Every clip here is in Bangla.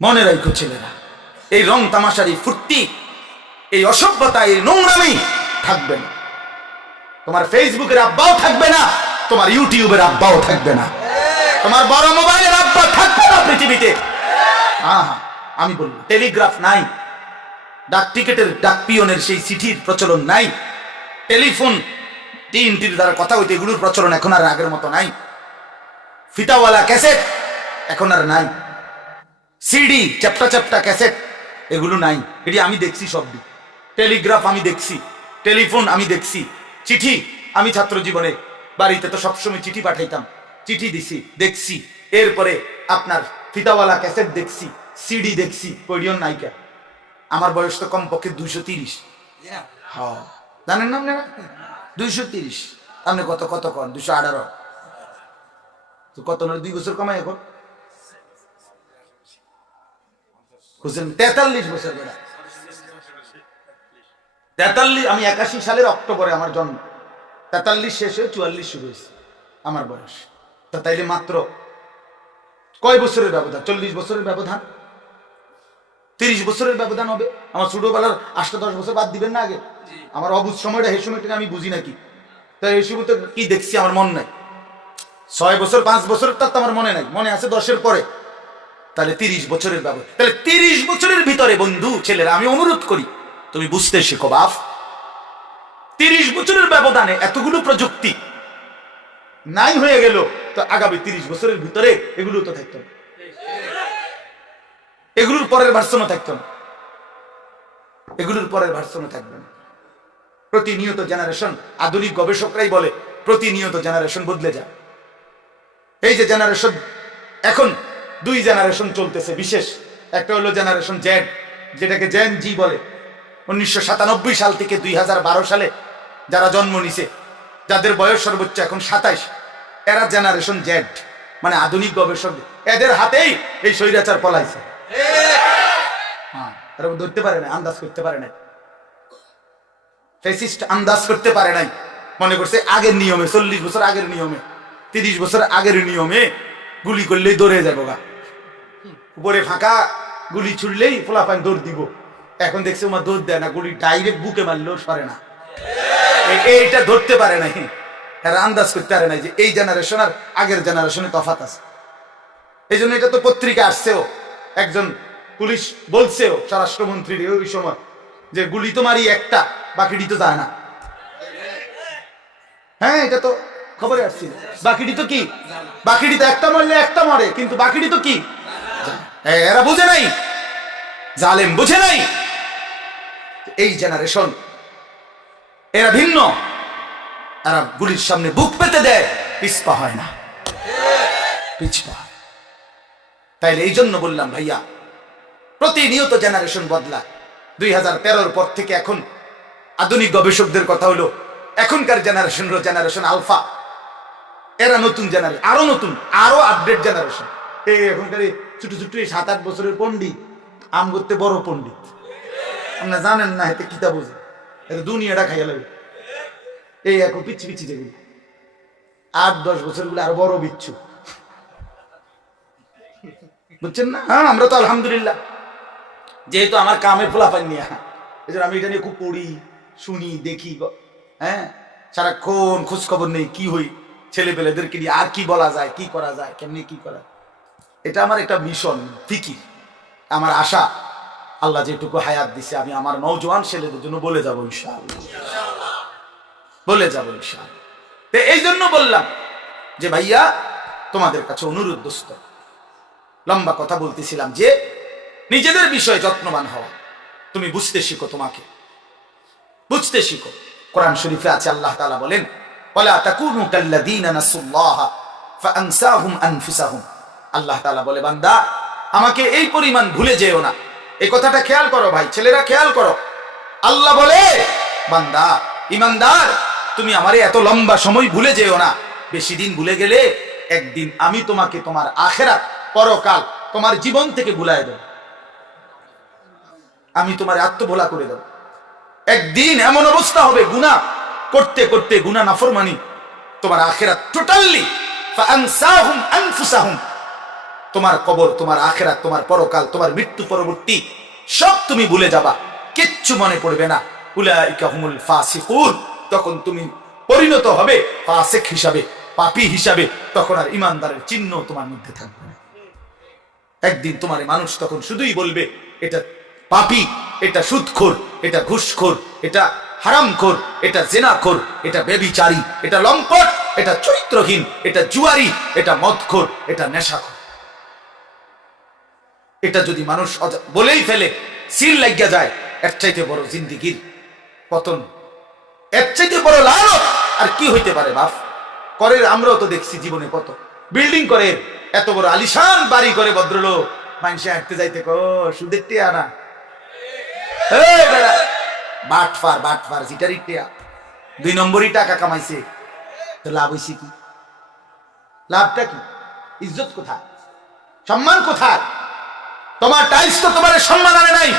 মনে রাখো ছেলেরা, এই রং তামাশার এই ফুর্তি, এই অসভ্যতা, এই নোংরামি থাকবে না। তোমার ফেসবুকের আব্বাও থাকবে না, তোমার ইউটিউবের আব্বাও থাকবে না। তোমার বড় মোবাইলের আব্বা থাকবে না পৃথিবীতে। আমি বললাম টেলিগ্রাফ নাই। ডাক টিকেটের ডাক পিয়নের সেই চিঠির প্রচলন নাই। টেলিফোন, টিএনটির দ্বারা কথা হইতে এগুলোর প্রচলন এখন আর আগের মতো নাই। ফিতাওয়ালা ক্যাসেট এখন আর নাই। সিডি চ্যাপটা চ্যাপটা ক্যাসেট এগুলো নাই। এটি আমি দেখছি সব টেলিগ্রাফ আমি দেখছি টেলিফোন আমি দেখছি চিঠি আমি ছাত্র জীবনে বাড়িতে তো সবসময় চিঠি পাঠাইতাম চিঠি দিছি দেখছি। এরপরে আপনার ফিতাওয়ালা ক্যাসেট দেখছি সিডি দেখছি পড়িয়ন নায়িকা আমার বয়স তো কমপক্ষে দুইশো তিরিশ। হ্যাঁ। জানেন না আপনারা দুইশো তিরিশ। আপনি কত কত কন? দুশো আঠারো। কত দুই বছর কমাই এখন। বুঝলেন তেতাল্লিশ বছর বেড়া তেতাল্লিশ আমি একাশি সালের অক্টোবরে আমার জন্ম। তেতাল্লিশ শেষ হয়ে চুয়াল্লিশ শুরু হয়েছে আমার বয়স। তা তাইলে মাত্র কয় বছরের ব্যবধান? চল্লিশ বছরের ব্যবধান? তিরিশ বছরের ব্যবধান হবে? আমার ছোটবেলার আটটা দশ বছর বাদ দিবেন না আগে? আমার অবুজ সময়টা এই সময়টাকে আমি বুঝি নাকি? তাই এই সময় তো কি দেখছি আমার মন নাই। ছয় বছর পাঁচ বছর তার তো আমার মনে নাই। মনে আছে দশের পরে। তাহলে তিরিশ বছরের ব্যবধান তাহলে তিরিশ বছরের ভিতরে, বন্ধু, ছেলেরা, আমি অনুরোধ করি, তুমি বুঝতে শেখো বাপ তিরিশ বছরের ব্যবধানে এতগুলো প্রযুক্তি নাই হয়ে গেল, তো আগামী তিরিশ বছরের ভিতরে এগুলো তো থাকতো না। এগুলোর পরের ভার্সনও থাকতো না। এগুলোর পরের ভার্সনও থাকবে না। প্রতিনিয়ত জেনারেশন, আধুনিক গবেষকরাই বলে, প্রতিনিয়ত জেনারেশন বদলে যায়। এই যে জেনারেশন, এখন দুই জেনারেশন চলতেছে, বিশেষ। একটা হলো জেনারেশন জেড যেটাকে জেন জি বলে। উনিশশো সাতানব্বই সাল থেকে দুই হাজার বারো সালে যারা জন্ম নিছে, যাদের বয়স সর্বোচ্চ এখন সাতাইশ, এরা জেনারেশন জেড মানে আধুনিক গবেষক। এদের হাতেই এই স্বৈরাচার পলাইছে। হ্যাঁ ধরতে পারে না আন্দাজ করতে পারে নাই। ফেসিস্ট আন্দাজ করতে পারে নাই। মনে করছে আগের নিয়মে, চল্লিশ বছর আগের নিয়মে, তিরিশ বছর আগের নিয়মে গুলি করলেই দৌড়ে যাব গা। উপরে ফাঁকা, গুলি ছুড়লেই ফোলাফান দৌড় দিব। এখন দেখছে ওমা দৌড় দেয় না, গুলি ডাইরেক্ট বুকে মারলেও সরে না। এইটা ধরতে পারে নাই। এরা আন্দাজ করতে পারে নাই যে এই জেনারেশন আর আগের জেনারেশনে তফাত আছে। এই জন্য এটা তো পত্রিকা আসছেও, একজন পুলিশ বলছেও, স্বরাষ্ট্রমন্ত্রীর ওই সময়, যে গুলি তো মারি একটা, বাকিটি তো যায় না। হ্যাঁ এটা তো খবরে আসছে। বাকিটি তো কি? বাকিটি তো একটা মারলে একটা মরে, কিন্তু বাকিটি তো কি? এরা বুঝে নাই। জালেম বুঝে নাই। এই জেনারেশন এরা ভিন্ন। এরা গুলির সামনে বুক পেতে দেয়, পিছপা হয় না। পিছপা। তাইলে এই জন্য বললাম, ভাইয়া, প্রতিনিয়ত জেনারেশন বদলা দুই হাজার তেরোর পর থেকে এখন আধুনিক গবেষকদের কথা হলো, এখনকার জেনারেশন হলো জেনারেশন আলফা এরা নতুন জেনারেশন আরও নতুন, আরও আপডেট জেনারেশন এই এখনকার ছোট ছোট সাত আট বছরের পণ্ডিত, আম করতে বড় পণ্ডিত। জানেন না, এতে কিতা বোঝে? এতে দুনিয়াটা খাইয়া লাগবে। এই এখন পিচ্ছি পিচ্ছি আট দশ আর বড় বিচ্ছু। বুঝছেন না? হ্যাঁ আমরা তো আলহামদুলিল্লাহ। যেহেতু আমার কামে ফোলাফান নিয়ে। এই জন্য আমি এটা নিয়ে খুব পড়ি, শুনি, দেখি হ্যাঁ? সারাক্ষণ খোঁজ খবর নেই, কি হই ছেলে পেলেদেরকে নিয়ে আর কি বলা যায়, কি করা যায়, কেমনি কি করা এটা আমার একটা মিশন ফিকির। আমার আশা, আল্লাহ যেটুকু হায়াত দিছে, আমি আমার নৌজওয়ান ছেলেদের জন্য বলে যাব ইনশাআল্লাহ। বলে যাব ইনশাআল্লাহ। এই জন্য বললাম যে, ভাইয়া, তোমাদের কাছে অনুরোধ দোস্ত। লম্বা কথা বলতেছিলাম যে, নিজেদের বিষয়ে যত্নবান হওয়া। তুমি বুঝতে শিখো তোমাকে। বুঝতে শিখো। কোরআন শরীফে আছে, আল্লাহ তাআলা বলেন, ওয়ালা তাকুনু আল্লাহ তাআলা বলে, বান্দা, আমাকে এই পরিমাণ ভুলে যেও না। এই কথাটা খেয়াল করো ভাই, ছেলেরা খেয়াল করো। আল্লাহ বলে, বান্দা, ইমানদার, তুমি আমারে এত লম্বা সময় ভুলে যেও না। বেশি দিন ভুলে গেলে একদিন আমি তোমাকে তোমার আখেরাত, পরকাল, তোমার জীবন থেকে ভুলায় দেব। আমি তোমার আত্মভোলা করে দেব। একদিন এমন অবস্থা হবে, গুনাহ, করতে করতে গুনাহ নাফরমানি, তোমার আখেরা টোটালি আনফুসাহুম তোমার কবর, তোমার আখেরা তোমার পরকাল, তোমার মৃত্যু পরবর্তী, সব তুমি ভুলে যাবা। কিচ্ছু মনে পড়বে না। তখন তুমি পরিণত হবে ফাসিক হিসাবে, পাপী হিসাবে। তখন আর ইমানদারের চিহ্ন তোমার মধ্যে থাকবে না। একদিন তোমার মানুষ তখন শুধুই বলবে, এটা পাপি, এটা সুদখোর, এটা ঘুষখোর, এটা হারামখোর, এটা জেনাখোর, এটা বেবিচারী, এটা লম্পট, এটা চরিত্রহীন, এটা জুয়ারি, এটা মদখোর, এটা নেশাখোর। এটা যদি মানুষ বলেই ফেলে, সিল লাগিয়া যায়, এর চাইতে বড় জিন্দিগির পতন। এর চাইতে বড় লালত আর কি হইতে পারে বাপ? করের আমরাও তো দেখছি জীবনে কত। বিল্ডিং করে, এত বড় আলিশান বাড়ি করে ভদ্রলোক। মানুষে হাঁটতে যাইতে কো, সুদের টিয়া না? বাটফার বাটফার জিটারি টিয়া। দুই নম্বরই টাকা কামাইছে। তো লাভ হইছে কি? লাভটা কি? ইজ্জত কোথায়? সম্মান কোথায়? তোমার টাইলস তো তোমার সম্মান নাই।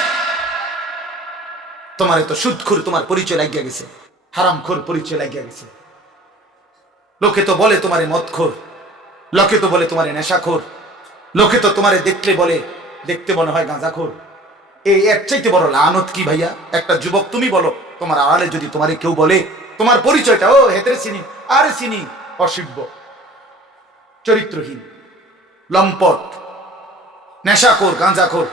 তোমার তো সুদখুর তোমার পরিচয় লাগিয়া গেছে। হারামখোর পরিচয় লাগিয়া গেছে। লোকে তো বলে তোমারে মদখোর, লোকে তো বলে তোমারে নেশাখোর, লোকে তো তোমারে দেখলে বলে, দেখতে মনে হয় গাঁজাখোর। এই এর চাইতে বড় লানত কি ভাইয়া? একটা যুবক তুমি বলো, তোমার আড়ালে যদি তোমারে কেউ বলে, তোমার পরিচয়টা, ও হেতের চিনি, আরে চিনি অসিব্য চরিত্রহীন, লম্পট নেশাখোর, গাঁজাখোর,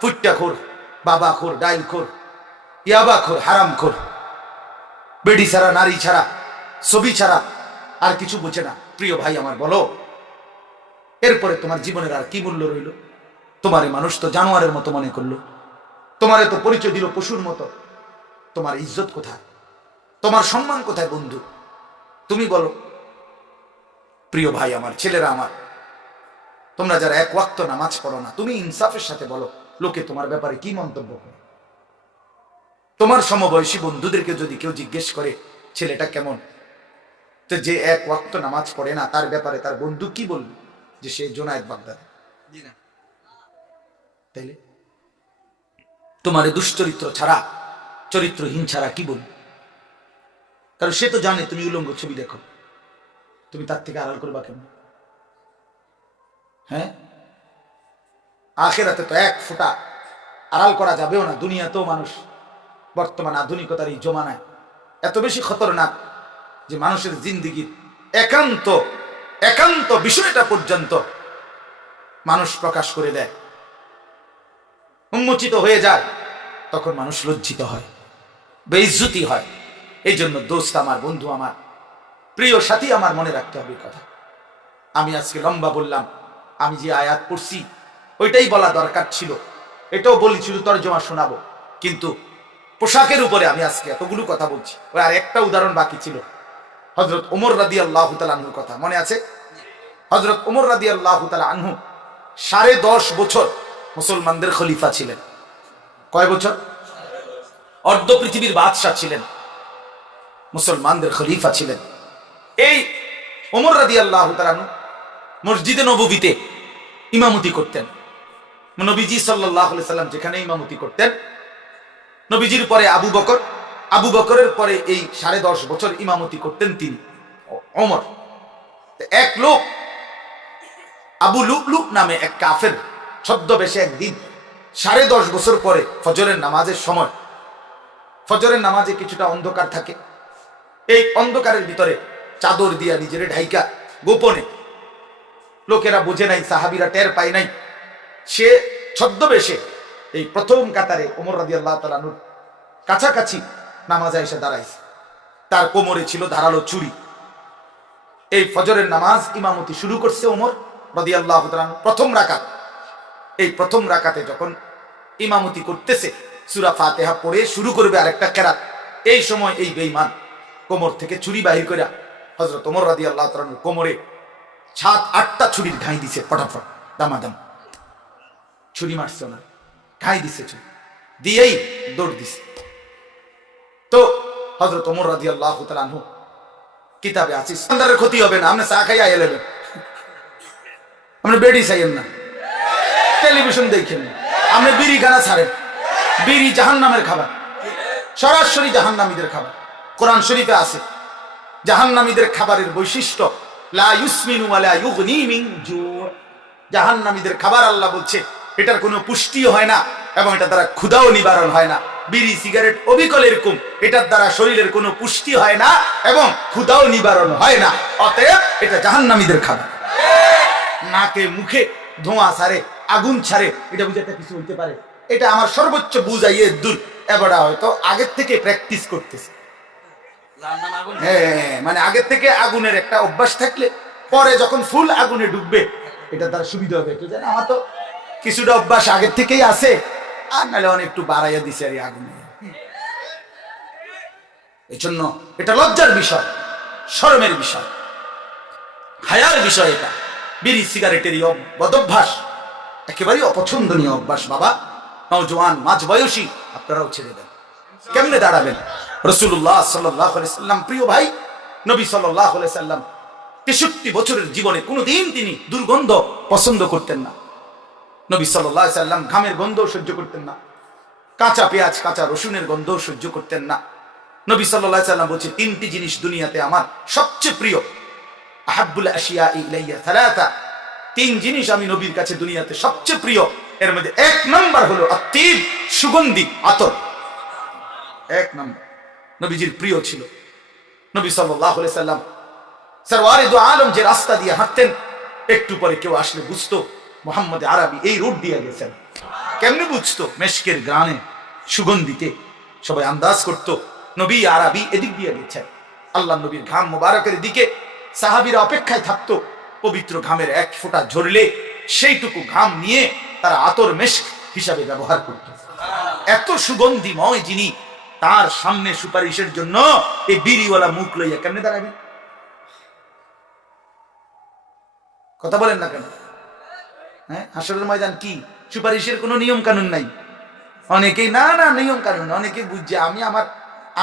ফুট্টাখোর, বাবাখোর, ডাইলখোর, ইয়াবাখোর, হারামখোর। বেডি ছাড়া, নারী ছাড়া, ছবি ছাড়া আর কিছু বোঝে না। প্রিয় ভাই আমার, বলো, এরপরে তোমার জীবনের আর কি মূল্য রইল? তোমার মানুষ তো জানোয়ারের মতো মনে করল। তোমারে তো পরিচয় দিল পশুর মতো। তোমার ইজ্জত কোথায়? তোমার সম্মান কোথায় বন্ধু? তুমি বলো, প্রিয় ভাই আমার, ছেলেরা আমার তোমরা যারা এক ওয়াক্ত নামাজ পড়ো না তুমি ইনসাফের সাথে বলো লোকে তোমার ব্যাপারে কি মন্তব্য করে? তোমার সমবয়সী বন্ধুদেরকে যদি কেউ জিজ্ঞেস করে ছেলেটা কেমন? তো যে এক ওয়াক্ত নামাজ পড়ে না তার ব্যাপারে তার বন্ধু কি বলবে? যে সে জোনায়েদ বাগদাদ। তাইলে? তোমার দুশ্চরিত্র ছাড়া চরিত্রহীন ছাড়া কি বলবে? কারণ সে তো জানে তুমি উলঙ্গ ছবি দেখো। তুমি তার থেকে আড়াল করবা কেন হ্যাঁ? আখেরাতে তো এক ফোঁটা আড়াল করা যাবেও না, দুনিয়াতেও মানুষ বর্তমান আধুনিকতার এই জমানায়। এত বেশি খতরনাক যে মানুষের জিন্দিগির একান্ত একান্ত বিষয়টা পর্যন্ত মানুষ প্রকাশ করে দেয়। উন্মোচিত হয়ে যায়, তখন মানুষ লজ্জিত হয়, বেইজ্জতি হয়। এই জন্য দোস্ত আমার, বন্ধু আমার, প্রিয় সাথী আমার মনে রাখতে হবে কথা। আমি আজকে লম্বা বললাম আমি যে আয়াত পড়ছি, ওইটাই বলা দরকার ছিল। এটাও বলি শুধু তর্জমা শোনাবো। কিন্তু পোশাকের উপরে আমি আজকে এতগুলো কথা বলছি। ওই আর একটা উদাহরণ বাকি ছিল। হজরত ওমর রাদি আল্লাহ আনহুর কথা মনে আছে? হজরত ওমর রাদি আল্লাহ আনহু সাড়ে দশ বছর মুসলমানদের খলিফা ছিলেন। কয় বছর? অর্ধ পৃথিবীর বাদশাহ ছিলেন। মুসলমানদের খলিফা ছিলেন। এই ওমর রাদি আল্লাহ আনহু মসজিদে নবীতে ইমামতি করতেন। নবীজি সাল্লাম যেখানে ইমামতি করতেন, নবীজির পরে আবু বকর, আবু বকরের পরে এই সাড়ে দশ বছর ইমামতি করতেন তিনি। ওমর। এক লোক, আবু লুকলুক নামে এক কাফের, ছদ্মবেশে একদিন সাড়ে দশ বছর পরে ফজরের নামাজের সময়, ফজরের নামাজে কিছুটা অন্ধকার থাকে। এই অন্ধকারের ভিতরে চাদর দিয়া নিজের ঢাইকা গোপনে লোকেরা বুঝে নাই, সাহাবিরা টের পায় নাই। সে ছদ্মবেশে এই প্রথম কাতারে ওমর রাজি আল্লাহ তালানুর কাছাকাছি নামাজে এসে দাঁড়াইছে। তার কোমরে ছিল ধারালো চুরি এই ফজরের নামাজ ইমামতি শুরু করছে ওমর রাজি আল্লাহ প্রথম রাকাত। এই প্রথম রাকাতে যখন ইমামতি করতেছে, সুরা ফাতেহা পড়ে শুরু করবে আরেকটা কেরাত। এই সময় এই বেইমান কোমর থেকে চুরি বাহির করে হজরত ওমর রাদি আল্লাহ কোমরে সাত আটটা ছুরির ঘাই দিছে ফটাফট দামাদাম। ছুরি মারছে না ঘাই দিছে ছুরি। দিয়েই দৌড় দিছে। তো হজরত ওমর রাজি আল্লাহ আনহু কিতাবে আছে ইসলামদারের ক্ষতি হবে না, আপনি চা খাইয়া এলেন আপনি বেডি চাইয়েন না। টেলিভিশন দেখেন না। আপনি বিড়ি খানা ছাড়েন। বিড়ি জাহান নামের খাবার। সরাসরি জাহান নামীদের খাবার। কোরআন শরীফে আছে। জাহান্নামীদের খাবারের বৈশিষ্ট্য লা ইউসমিনু ওয়া লা ইউগনি মিন জু' জাহান্নামীদের খাবার আল্লাহ বলছে, এটার কোনো পুষ্টিও হয় না এবং এটা দ্বারা ক্ষুধাও নিবারণ হয় না। বিড়ি, সিগারেট অবিকল এরকম, এটার দ্বারা শরীরের কোনো পুষ্টি হয় না এবং ক্ষুধাও নিবারণ হয় না। অতএব এটা জাহান্নামীদের খাবার। নাকে, মুখে ধোঁয়া ছাড়ে আগুন ছাড়ে, এটা বুঝাতে কিছু হইতে পারে। এটা আমার সর্বোচ্চ বুঝাইয়ে দূর। এবারটা হয়তো আগের থেকে প্র্যাকটিস করতেছে। হ্যাঁ মানে আগের থেকে আগুনের একটা অভ্যাস থাকলে পরে যখন ফুল আগুনে ডুববে, এটা তার সুবিধা হবে। একটু জানে আমার তো কিছুটা অভ্যাস আগের থেকেই আছে, আর নাহলে অনেক একটু বাড়াইয়া দিছে আর আগুনে। এই জন্য এটা লজ্জার বিষয়, শরমের বিষয়, হায়ার বিষয় এটা। বিড়ি সিগারেটের বদভ্যাস, একেবারেই অপছন্দনীয় অভ্যাস, বাবা। নওজোয়ান মাঝ বয়সী আপনারাও ছেড়ে দেন। কেমনে দাঁড়াবেন? রসুল্লাহ সাল্লাহ সাল্লাম, প্রিয় ভাই, নবী সাল্লাম তেষট্টি বছরের জীবনে কোনোদিন তিনি দুর্গন্ধ পছন্দ করতেন না। নবী সাল্লাহ সাল্লাম ঘামের গন্ধ সহ্য করতেন না। কাঁচা পেঁয়াজ, কাঁচা রসুনের গন্ধ সহ্য করতেন না। নবী সাল্লাহ সাল্লাম বলছে তিনটি জিনিস দুনিয়াতে আমার সবচেয়ে প্রিয়। আহাব্বুল আশিয়া তিন জিনিস আমি নবীর কাছে দুনিয়াতে সবচেয়ে প্রিয়। এর মধ্যে এক নাম্বার হলো আত্মীব সুগন্ধি, আতর। এক নাম্বার। নবীজির প্রিয় ছিল। নবী সাল্লাম সরওয়ারে দু আলম যে রাস্তা দিয়ে হাঁটতেন, একটু পরে কেউ আসলে বুঝতো মোহাম্মদ আরবি এই রোড দিয়ে গেছেন। কেমনে বুঝতো? মেশকের গ্রানে, সুগন্ধিতে সবাই আন্দাজ করত, নবী আরবি এদিক দিয়ে গেছেন। আল্লাহ নবীর ঘাম মোবারকের দিকে সাহাবীরা অপেক্ষায় থাকতো, পবিত্র ঘামের এক ফোঁটা ঝরলে সেইটুকু ঘাম নিয়ে তারা আতর মেশক হিসাবে ব্যবহার করত। এত সুগন্ধিময় যিনি তার সামনে সুপারিশের জন্য এই বিড়িওয়ালা মুখ লইয়া কেমনে দাঁড়াবেন কথা বলেন না কেন? হ্যাঁ হাসরের ময়দান কি? সুপারিশের কোনো নিয়ম কানুন নাই। অনেকেই, না না নিয়ম কানুন অনেকে বুঝছে, আমি আমার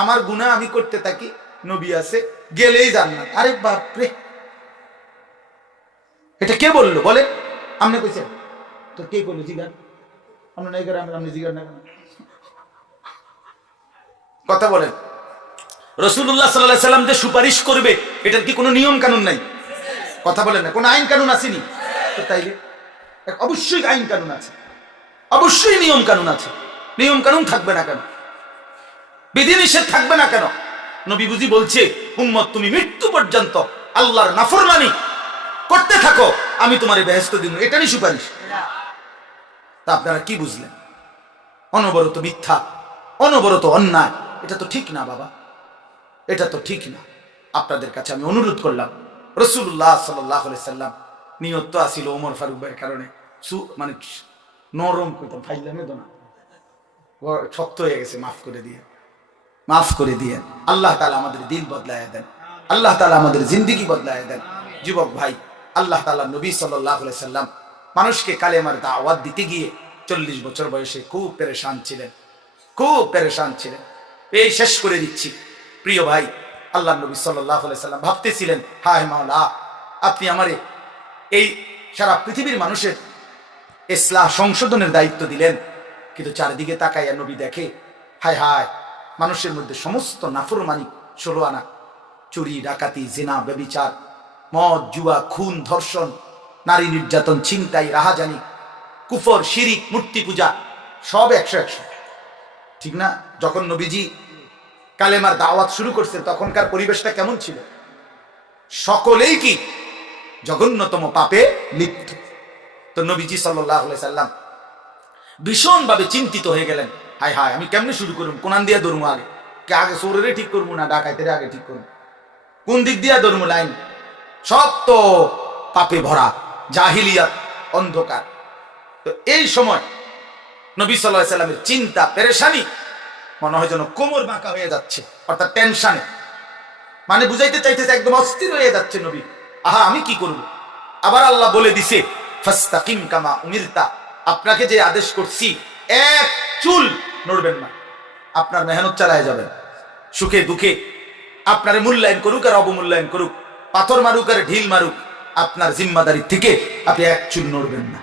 আমার গুণা আমি করতে থাকি, নবী আছে, গেলেই যান না আরে বাপরে এটা কে বলল? বলে আপনি কইছেন। তো কে করল জিগার। আমরা নাই করে, আমরা জিগার না? কথা বলেন। রসুল্লাহ সাল্লাহ সাল্লাম যে সুপারিশ করবে এটার কি কোনো নিয়ম কানুন নাই? কথা বলেন না কোনো আইন কানুন আসেনি? তাইলে অবশ্যই আইন কানুন আছে। অবশ্যই নিয়ম কানুন আছে। নিয়ম কানুন থাকবে না কেন? বিধিনিষেধ থাকবে না কেন? নবী বুঝি বলছে উম্মত তুমি মৃত্যু পর্যন্ত আল্লাহর নাফরমানি করতে থাকো আমি তোমার বেহেস্ত দিন এটারই সুপারিশ। তা আপনারা কি বুঝলেন? অনবরত মিথ্যা অনবরত অন্যায় এটা তো ঠিক না, বাবা। এটা তো ঠিক না। আপনাদের কাছে আমি অনুরোধ করলাম রসুল্লাহ সাল্লাহ সাল্লাম, নিয়ত তো আসিল ওমর ফারুক ভাইয়ের কারণে। সু মানে নরম করতাম ফাইলামে না? শক্ত হয়ে গেছে, মাফ করে দিয়ে। মাফ করে দিয়ে। আল্লাহ তালা আমাদের দিল বদলায় দেন। আল্লাহ তালা আমাদের জিন্দিগি বদলায় দেন। যুবক ভাই, আল্লাহ তালা নবী সাল্লাহ সাল্লাম মানুষকে কালে কালেমার দাওয়াত দিতে গিয়ে চল্লিশ বছর বয়সে খুব পেরেশান ছিলেন। খুব পেরেশান ছিলেন। এই শেষ করে দিচ্ছি। প্রিয় ভাই, আল্লাহ নবী সাল্লাহ সাল্লাম ভাবতেছিলেন, হায় মাওলা, আপনি আমারে এই সারা পৃথিবীর মানুষের ইসলাহ সংশোধনের দায়িত্ব দিলেন, কিন্তু চারিদিকে তাকাইয়া নবী দেখে, হায় হায়, মানুষের মধ্যে সমস্ত নাফরমানি ষোলো আনা চুরি, ডাকাতি, জেনা, ব্যবিচার, মদ, জুয়া, খুন, ধর্ষণ, নারী নির্যাতন, ছিনতাই, রাহাজানি, কুফর, শিরিক মূর্তি পূজা সব একশো একশো। ঠিক না? যখন নবীজি কালেমার দাওয়াত শুরু করছে, তখনকার পরিবেশটা কেমন ছিল? সকলেই কি জঘন্যতম পাপে লিপ্ত। তো নবীজি সাল্লাহ সাল্লাম ভীষণভাবে চিন্তিত হয়ে গেলেন। হায় হায়, আমি কেমনে শুরু করুম? কোনান দিয়া ধরবো আগে? কে আগে সোরেরে ঠিক করব না ডাকাইতে আগে ঠিক করব? কোন দিক দিয়া ধরবো লাইন? সব তো পাপে ভরা, জাহিলিয়াত, অন্ধকার। তো এই সময় নবী সাল্লাহ সাল্লামের চিন্তা, পেরেশানি মনে হয় যেন কোমর বাঁকা হয়ে যাচ্ছে, অর্থাৎ টেনশনে মানে বুঝাইতে চাইতেছে একদম অস্থির হয়ে যাচ্ছে নবী। আহা, আমি কি করব? আবার আল্লাহ বলে দিছে, ফাস্তাকিম কামা উমিরতা। আপনাকে যে আদেশ করছি, এক চুল নড়বেন না। আপনার মেহনত চালায় যাবেন। সুখে দুঃখে আপনার মূল্যায়ন করুক আর অবমূল্যায়ন করুক। পাথর মারুক আর ঢিল মারুক। আপনার জিম্মাদারি থেকে আপনি এক চুল নড়বেন না।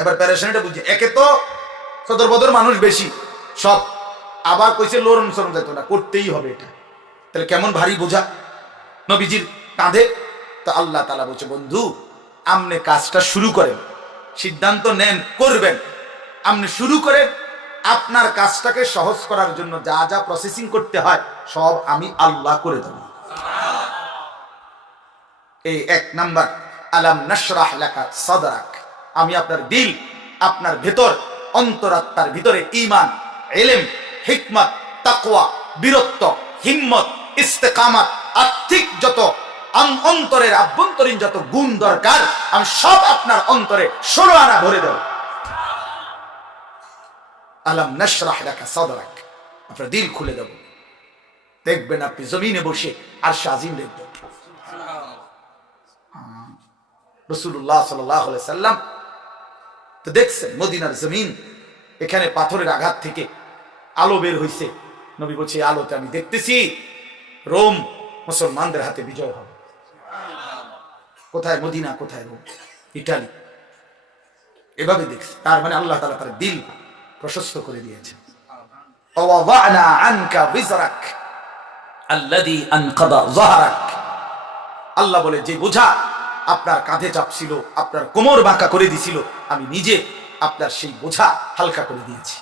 এবার প্যারেশানিটা বুঝছি একে তো সদর বদর মানুষ বেশি। সব আবার কইছে লোরন সরম যেত না, করতেই হবে এটা। তাহলে কেমন ভারী বোঝা? নবীজির কাঁধে তো আল্লাহ তালা বলছে, বন্ধু আপনি কাজটা শুরু করেন, সিদ্ধান্ত নেন, করবেন। আপনি শুরু করেন, আপনার কাজটাকে সহজ করার জন্য যা যা প্রসেসিং করতে হয়, সব আমি আল্লাহ করে দেব। এই এক নাম্বার, আলাম নশরাহ লেখা সদরাক? আমি আপনার দিল আপনার ভেতর অন্তরাত্মার ভিতরে ইমান এলেম হিকমত তাকওয়া বীরত্ব হিম্মত ইস্তেকামাত আর্থিক যত অন্তরের আভ্যন্তরীণ যত গুণ দরকার আমি সব আপনার অন্তরে ষোলো আনা ভরে দেব। আলাম নশরাহ লেখা সদরাক আপনার দিল খুলে দেব। দেখবেন আপনি জমিনে বসে আর সাজিম দেখবেন। রসুল্লাহ সাল্লাম তো দেখছেন মদিনার জমিন, এখানে পাথরের আঘাত থেকে আলো বের হয়েছে নবী বলছে আলোতে আমি দেখতেছি, রোম মুসলমানদের হাতে বিজয় হবে। কোথায় মদিনা, কোথায় রোম? ইটালি। এভাবে দেখছি। তার মানে আল্লাহ তালা তার দিল প্রশস্ত করে দিয়েছে। আল্লাহ বলে, যে বোঝা আপনার কাঁধে চাপছিল, আপনার কোমর বাঁকা করে দিছিল, আমি নিজে আপনার সেই বোঝা হালকা করে দিয়েছি।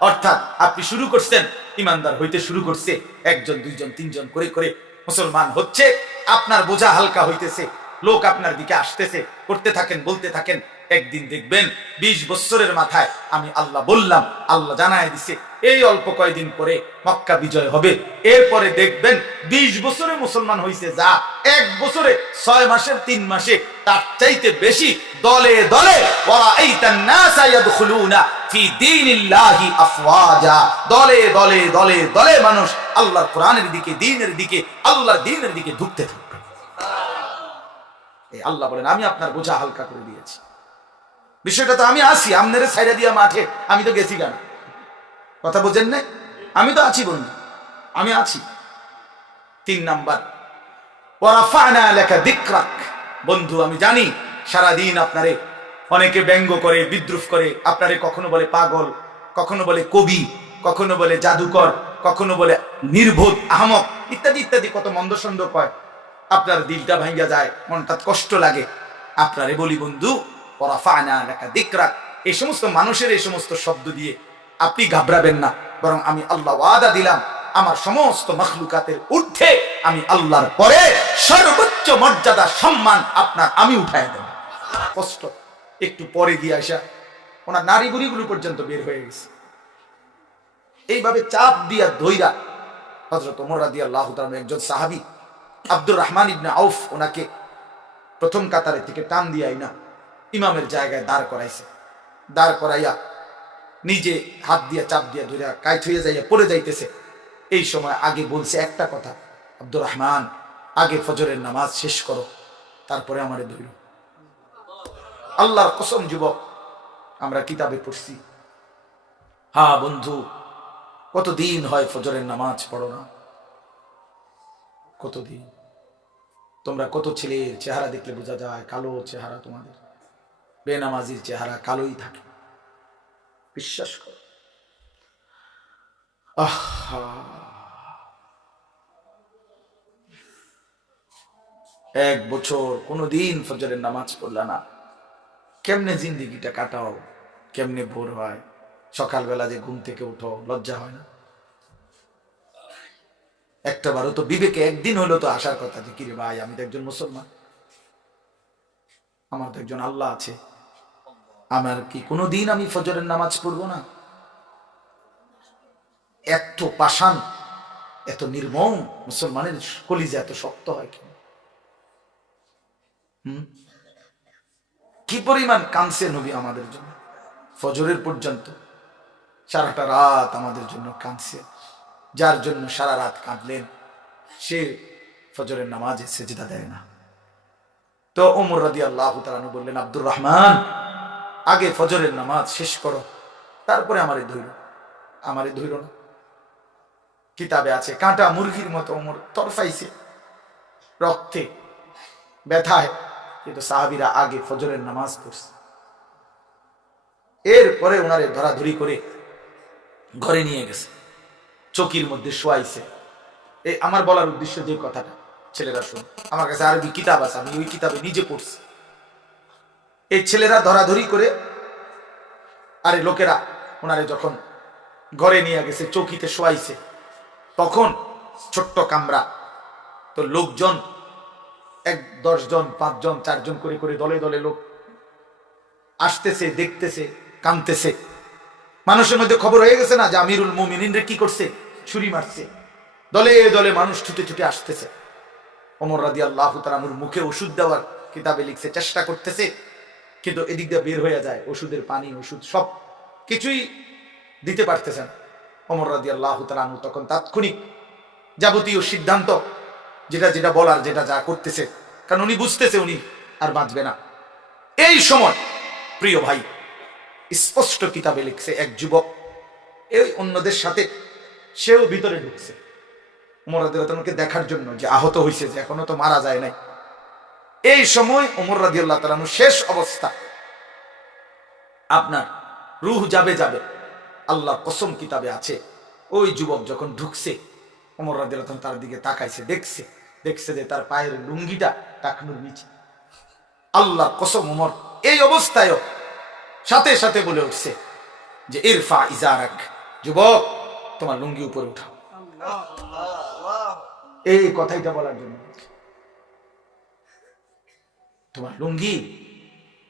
অর্থাৎ আপনি শুরু করছেন, ইমানদার হইতে শুরু করছে, একজন, দুইজন, তিনজন করে করে মুসলমান হচ্ছে, আপনার বোঝা হালকা হইতেছে, লোক আপনার দিকে আসতেছে, করতে থাকেন, বলতে থাকেন একদিন দেখবেন বিশ বছরের মাথায় আমি আল্লাহ বললাম, আল্লাহ জানায় দিছে, এই অল্প কয়দিন পরে মক্কা বিজয় হবে। এরপরে দেখবেন বিশ বছরে মুসলমান হয়েছে যা, এক বছরে ছয় মাসের তিন মাসে, তার চাইতে বেশি দলে দলে দলে দলে দলে দলে মানুষ আল্লাহর কোরআনের দিকে, দিনের দিকে, আল্লাহর দিনের দিকে ঢুকতে থাকবে। আল্লাহ বলেন, আমি আপনার বোঝা হালকা করে দিয়েছি। বিষয়টা তো আমি আসি আমনের সাইডা দিয়া মাঠে আমি তো গেছি কেন? কথা বোঝেন না আমি তো আছি বন্ধু, আমি আছি। তিন নাম্বার ওয়ারাফানা লেখা দিকরাক। বন্ধু, আমি জানি সারাদিন আপনারে অনেকে ব্যঙ্গ করে, বিদ্রুপ করে, আপনারে কখনো বলে পাগল, কখনো বলে কবি, কখনো বলে জাদুকর, কখনো বলে নির্বোধ আহমক, ইত্যাদি ইত্যাদি, কত মন্দ সন্দ আপনার দিলটা ভাঙ্গা যায়, মনটা কষ্ট লাগে। আপনারে বলি বন্ধু এই সমস্ত মানুষের এই সমস্ত শব্দ দিয়ে আপনি ঘাবড়াবেন না, বরং আমি আল্লাহ ওয়াদা দিলাম, আমার সমস্ত মখলুকাতের ঊর্ধ্বে আমি আল্লাহর পরে সর্বোচ্চ মর্যাদা, সম্মান আপনার আমি উঠাই দেব। কষ্ট। একটু পরে দিয়ে আসা ওনার নারী গুড়িগুলো পর্যন্ত বের হয়ে গেছে। এইভাবে চাপ দিয়া ধৈরা হজরত ওমর রাদি আল্লাহ একজন সাহাবি, আব্দুর রহমান ইবনে আউফ ওনাকে প্রথম কাতারের থেকে টান দিয়াই না ইমামের জায়গায় দাঁড় করাইছে। দাঁড় করাইয়া নিজে হাত দিয়া চাপ দিয়া ধরে কাইট হইয়া যাইয়া পড়ে যাইতেছে। এই সময় আগে বলছে একটা কথা, আব্দুর রহমান, আগে ফজরের নামাজ শেষ করো, তারপরে আমারে ধইল আল্লাহর কসম যুবক, আমরা কিতাবে পড়ছি হ্যাঁ বন্ধু, কতদিন হয় ফজরের নামাজ পড়ো না? কতদিন? তোমরা কত ছেলের চেহারা দেখলে বোঝা যায়, কালো চেহারা তোমাদের। বেনামাজির চেহারা কালোই থাকে। বিশ্বাস করো। এক বছর কোনোদিন ফজরের নামাজ পড়লা না। কেমনে জিন্দিগিটা কাটাও, কেমনে ভোর হয়, সকালবেলা যে ঘুম থেকে উঠো, লজ্জা হয় না? একটা বারও তো বিবেকে একদিন হলো তো আসার কথা যে, কিরে ভাই, আমি তো একজন মুসলমান। আমার তো একজন আল্লাহ আছে। আমার কি কোনোদিন আমি ফজরের নামাজ পড়ব না? এত পাষাণ, এত নির্মম, মুসলমানের কলিজা এত শক্ত হয় কেন? কি পরিমাণ কানছে নবী আমাদের জন্য? ফজরের পর্যন্ত সারাটা রাত আমাদের জন্য কাঁদছে। যার জন্য সারা রাত কাঁদলেন। সে ফজরের নামাজে সেজদা দেয় না। তো ওমর রাদি আল্লাহ তালানু বললেন, আব্দুর রহমান আগে ফজরের নামাজ শেষ করো, তারপরে আমারে ধৈর আমারে ধৈর না। কিতাবে আছে, কাঁটা মুরগির মতো ওমর তরফাইছে রক্তে, ব্যথায়। কিন্তু সাহাবিরা আগে ফজরের নামাজ পড়ছে। এরপরে ওনারে ধরাধরি করে ঘরে নিয়ে গেছে। চকির মধ্যে শোয়াইছে। এই আমার বলার উদ্দেশ্য যে কথাটা, ছেলেরা শুন। আমার কাছে আরবি কিতাব আছে, আমি ওই কিতাবে নিজে পড়ছি। এই ছেলেরা ধরাধরি করে, আরে লোকেরা, ওনারে যখন ঘরে নিয়ে গেছে, চৌকিতে শোয়াইছে, তখন ছোট্ট কামরা, তো লোকজন, এক দশজন, পাঁচজন, চারজন করে করে দলে দলে লোক আসতেছে, দেখতেছে কানতেছে মানুষের মধ্যে খবর হয়ে গেছে না যে আমিরুল মুমিনিনরে কি করছে? ছুরি মারছে। দলে দলে মানুষ ছুটে ছুটে আসতেছে। অমর রাদি আল্লাহ তালানুর মুখে ওষুধ দেওয়ার কিতাবে লিখছে, চেষ্টা করতেছে। কিন্তু এদিক দিয়ে বের হয়ে যায়, ওষুধের পানি, ওষুধ সব কিছুই দিতে পারতেছেন। অমর রাদি আল্লাহ তালানু তখন তাৎক্ষণিক যাবতীয় সিদ্ধান্ত, যেটা যেটা বলার, যেটা যা করতেছে, কারণ উনি বুঝতেছে উনি আর বাঁচবে না। এই সময়, প্রিয় ভাই, স্পষ্ট কিতাবে লিখছে এক যুবক, এই অন্যদের সাথে সেও ভিতরে ঢুকছে। উমর রাদিয়াল্লাহকে দেখার জন্য যে আহত হয়েছে যে এখনও তো মারা যায় নাই। এই সময় উমর রাদিয়াল্লাহ তালানু শেষ অবস্থা। আপনার রুহ যাবে যাবে। আল্লাহ কসম কিতাবে আছে। ওই যুবক যখন ঢুকছে উমর রাদিয়াল্লাহ তার দিকে তাকাইছে দেখছে। দেখছে যে তার পায়ের লুঙ্গিটা টাকনুর নিচে। আল্লাহ কসম উমর এই অবস্থায়ও সাথে সাথে বলে উঠছে যে ইরফা ইজারাক যুবক তোমার লুঙ্গি উপরে উঠাও। এই কথাইটা বলার জন্য। তোমার লুঙ্গি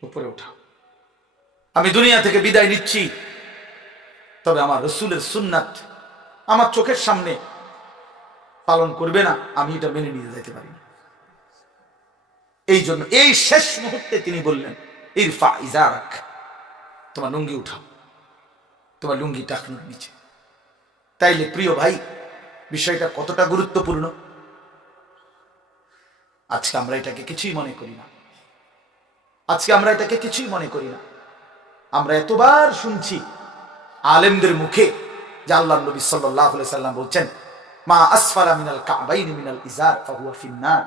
উপরে উঠাও। আমি দুনিয়া থেকে বিদায় নিচ্ছি। তবে আমার রসুলের সুন্নাত আমার চোখের সামনে পালন করবে না, আমি এটা মেনে নিয়ে যেতে পারি এই জন্য এই শেষ মুহূর্তে তিনি বললেন, ইরফা ইজারাক, তোমার লুঙ্গি উঠাও। তোমার লুঙ্গি টাকনোর নিচে। তাইলে প্রিয় ভাই, বিষয়টা কতটা গুরুত্বপূর্ণ? আজকে আমরা এটাকে কিছুই মনে করি না। আজকে আমরা এটাকে কিছুই মনে করি না। আমরা এতবার শুনছি আলেমদের মুখে যে আল্লাহ নবী সাল্লাহ সাল্লাম বলছেন, মা আসফালা মিনাল কাবাইনি মিনাল ইজার, ফাহুয়া ফিন্নার।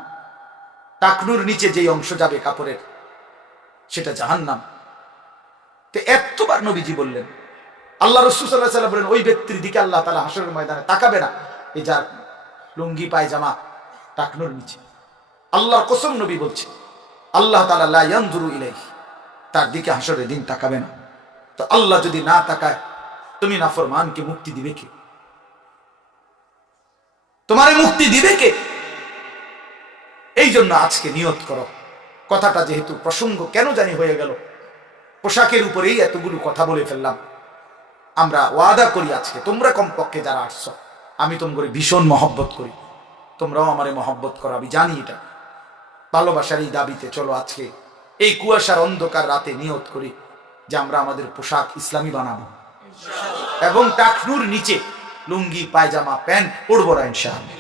টাকনুর নিচে যেই অংশ যাবে কাপড়ের, সেটা জাহান্নাম। তো এতবার নবীজি বললেন, আল্লাহ রসুল সাল্লাহ সাল্লাম বলেন, ওই ব্যক্তির দিকে আল্লাহ তালা হাসরের ময়দানে তাকাবে না। এই যার লুঙ্গি, পায়জামা, টাকনুর নিচে। আল্লাহর কসম নবী বলছে আল্লাহ তালা ইয়ানজুরু ইলাইহি। তার দিকে হাসরের দিন তাকাবে না। তো আল্লাহ যদি না তাকায়, তুমি নাফরমানকে মুক্তি দিবে কে? তোমার মুক্তি দিবে কে? এই জন্য আজকে নিয়ত করো। কথাটা যেহেতু প্রসঙ্গ কেন জানি হয়ে গেল। পোশাকের উপরেই এতগুলো কথা বলে ফেললাম। আমরা ওয়াদা করি আজকে, তোমরা কমপক্ষে যারা আসছ, আমি তোমাকে ভীষণ মহব্বত করি। তোমরাও আমারে মহব্বত করো, আমি জানি এটা। ভালোবাসার এই দাবিতে চলো আজকে এই কুয়াশার অন্ধকার রাতে নিয়ত করি যে আমরা আমাদের পোশাক ইসলামী বানাবো। এবং টাকনুর নিচে লুঙ্গি, পায়জামা, প্যান্ট পরবো না ইনশাআল্লাহ।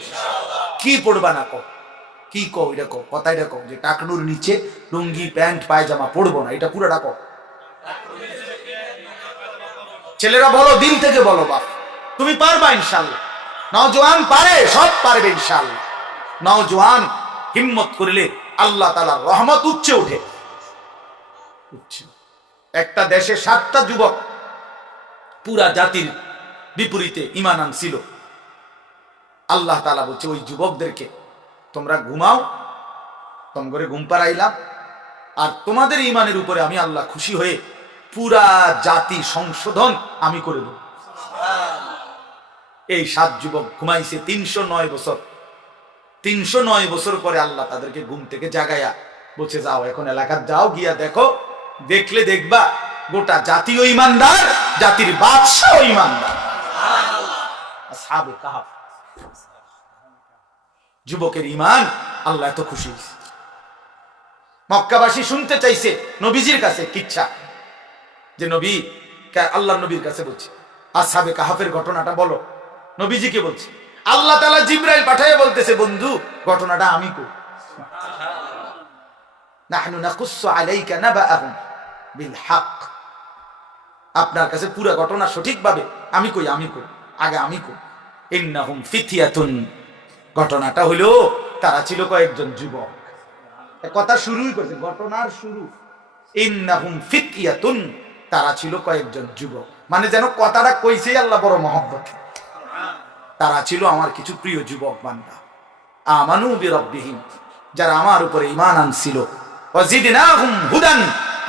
কি পড়বা না কো কি কো এটা কো কথাই দেখো যে টাকনুর নিচে লুঙ্গি, প্যান্ট, পায়জামা পরবো না। এটা পুরো ডাকো ছেলেরা বলো, দিল থেকে বলো বাপ। তুমি পারবা ইনশাল্লাহ নওজোয়ান পারে, সব পারবে ইনশাল্লাহ নওজোয়ান হিম্মত করলে আল্লাহ তালার রহমত উচ্চে উঠে একটা দেশে সাতটা যুবক পুরা জাতির বিপরীতে ইমান আনছিল। আল্লাহ তালা বলছে ওই যুবকদেরকে তোমরা ঘুমাও তোম করে ঘুম পাড়াইলাম আর তোমাদের ইমানের উপরে আমি আল্লাহ খুশি হয়ে পুরা জাতি সংশোধন আমি করে দেব। এই সাত যুবক ঘুমাইছে তিনশো নয় বছর। তিনশো নয় বছর পরে আল্লাহ তাদেরকে ঘুম থেকে জাগাইয়া বলছে যাও এখন এলাকার যাও গিয়া দেখো দেখলে দেখবা গোটা জাতীয় ইমানদার জাতির বাদশাহ ইমানদার। যুবকের ইমান আল্লাহ এত খুশি। মক্কাবাসী শুনতে চাইছে নবীজির কাছে কিচ্ছা। যে নবী আল্লাহ নবীর কাছে বলছে আসহাবে কাহাফের ঘটনাটা বলো। নবীজিকে বলছে আল্লাহ তালা জিব্রাইল পাঠাইয়া বলতেছে, বন্ধু, ঘটনাটা আমি হক। আপনার কাছে পুরো ঘটনা সঠিকভাবে আমি কই আমি কই আগে আমি কই ইন্নাহুম ফিতিয়াতুন ঘটনাটা হলো, তারা ছিল কয়েকজন যুবক। কথা শুরুই করছে, ঘটনার শুরু। ইন্নাহুম ফিতিয়াতুন তারা ছিল কয়েকজন যুবক। মানে যেন কথাটা কইছে আল্লাহ বড় মহব্বত। তারা ছিল আমার কিছু প্রিয় যুবক বান্দা। আমানু বিরব্বিহিম যারা আমার উপরে ইমান আনছিল। হুদান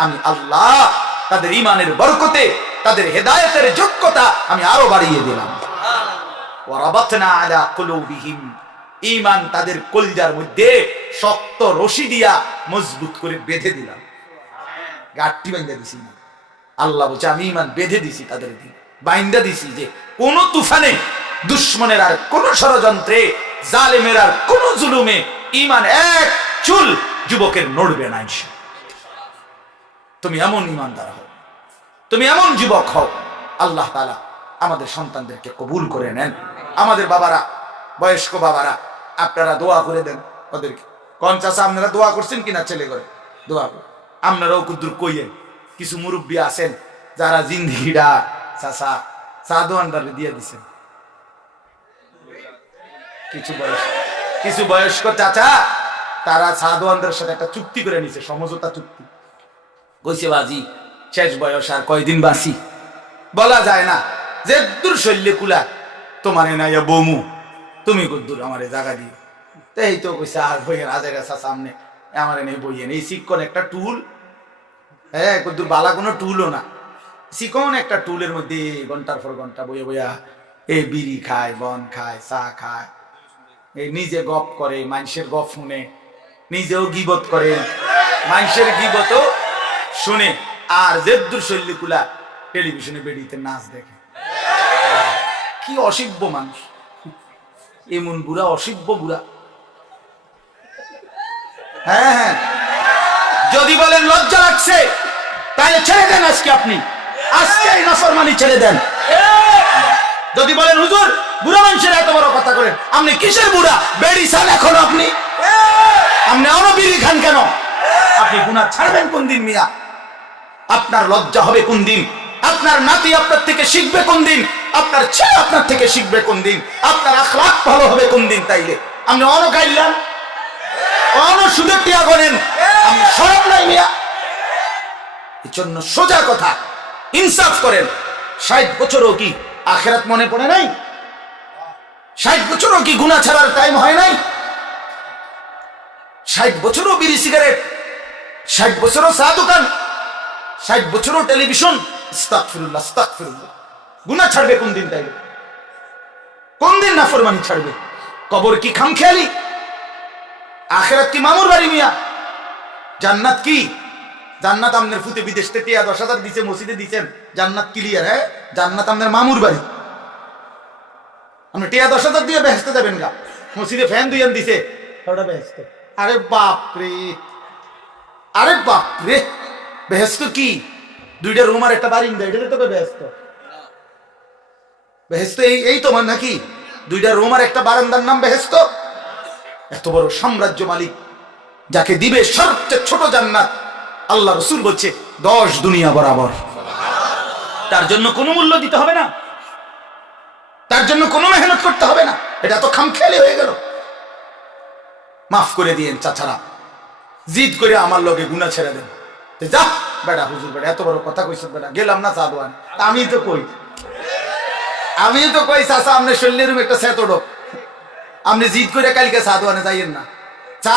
আমি আল্লাহ তাদের ইমানের বরকতে তাদের হেদায়েতের যোগ্যতা আমি আরও বাড়িয়ে দিলাম। ঈমান তাদের কলজার মধ্যে শক্ত রশি দিয়া মজবুত করে বেঁধে দিলাম। গাঠটি বাইন্দা দিছি না। আল্লাহ বলছে আমি ইমান বেঁধে দিছি তাদের দিন বাইন্দা দিছি যে কোন তুফানে দুশ্মনের আর কোন ষড়যন্ত্রে, জালেমের আর কোন জুলুমে ইমান এক চুল যুবকের নড়বে না তুমি এমন ইমানদার হও, তুমি এমন যুবক হও, আল্লাহ তালা আমাদের সন্তানদেরকে কবুল করে নেন। আমাদের বাবারা, বয়স্ক বাবারা, আপনারা দোয়া করে দেন ওদেরকে। কোন চাষা আপনারা দোয়া করছেন কিনা ছেলে করে? দোয়া করে আপনারাও কুদ্দুর কইয়েন কিছু মুরব্বী আছেন যারা জিন্দিগিটা চাষা সাধু আন্ডারে দিয়ে দিছেন। কিছু বয়স্ক কিছু বয়স্ক চাচা, তারা সাধুয়ানদের সাথে একটা চুক্তি করে নিছে, সমঝোতা চুক্তি। কইছে, বাজি, শেষ বয়স আর কয়দিন বাসি বলা যায় না। যে দূর শৈল্যে কুলা, তোমার নাইয়া বমু, তুমি কদ্দুর আমারে জায়গা তো এই তো কইছে, আর বইয়ের হাজার আসা সামনে আমার নেই বইয়েন এই শিক্ষণ একটা টুল হ্যাঁ কদ্দুর বালা কোনো টুলও না। শিকন একটা টুলের মধ্যে ঘণ্টার পর ঘণ্টা বইয়ে বইয়া এ বিড়ি খায়, বন খায়, চা খায়। নিজে গপ করে, মানুষের গপ শুনে, নিজেও গিবত করে। মানুষের গিবতও শুনে। আর জেদ্দুর শৈলীকুলা টেলিভিশনে বেরিয়েতে নাচ দেখে। কি অসিব্য মানুষ। এমন বুড়া, অসিব্য বুড়া। হ্যাঁ হ্যাঁ। যদি বলেন লজ্জা লাগছে, তাহলে ছেড়ে দেন আজকে আপনি। আজকে নাফরমানি ছেড়ে দেন। যদি বলেন হুজুর বুড়া মানুষের এত বড় কথা করেন আপনি কিসের বুড়া? বেড়ি এখন আপনি? আপনি খান কেন? আপনি গুণা ছাড়বেন কোন দিন মিয়া? আপনার লজ্জা হবে কোন দিন? আপনার নাতি আপনার থেকে শিখবে কোন দিন? আপনার ছেলে আপনার থেকে শিখবে কোন দিন? আপনার আখলাক ভালো হবে কোন দিন তাইলে? আপনি অন গাইলেন অন সুদের টিয়া করেন আমি সরব নাই মিয়া? এর জন্য সোজা কথা। ইনসাফ করেন। ষাট বছরও কি আখেরাত মনে পড়ে নাই? ষাট বছরও কি গুণা ছাড়ার টাইম হয় নাই? ষাট বছরও বিড়ি সিগারেট ষাট বছরও চা দোকান, ষাট বছরও টেলিভিশন গুনাহ ছাড়বে কোন দিন তাই কোন দিন নাফরমানি ছাড়বে? কবর কি খামখেয়ালি? আখেরাত কি মামুর বাড়ি মিয়া? জান্নাত কি? জান্নাত আমনের ফুতে বিদেশ থেকে দশ হাজার দিছে, মসজিদে দিচ্ছেন জান্নাত ক্লিয়ার হ্যাঁ? জান্নাত আমনের মামুর বাড়ি। আপনি টিয়া দশ হাজার দিয়ে বেহেস্তে যাবেন গা। মসজিদে ফ্যান দুইয়ান দিছে। ওটা বেহেস্ত আরে বাপ রে আরে বাপ রে বেহেস্ত কি? দুইটা রুম আর একটা বারিন্দা এটাতে তোকে বেহেস্ত বেহেস্ত এই এই তোমার নাকি। দুইটা রুম আর একটা বারান্দার নাম বেহেস্ত এত বড় সাম্রাজ্য মালিক যাকে দিবে সবচেয়ে ছোট জান্নাত। আল্লাহ রসুল বলছে দশ দুনিয়া বরাবর। তার জন্য কোনো মূল্য দিতে হবে না। তার জন্য কোনো মেহনত করতে হবে না। এটা তো খামখেয়ালি হয়ে গেল। মাফ করে দিয়েন চাচারা। জিদ করে আমার লগে গুণা ছেড়ে দেন। যা। বেটা হুজুর বেটা এত বড় কথা কইছ বেটা গেলাম না চা আমি তো কই। আমি তো কই চাচা আপনার শৈলের একটা সেতডক আপনি জিদ করে কালকে চা যাইয়েন না। চা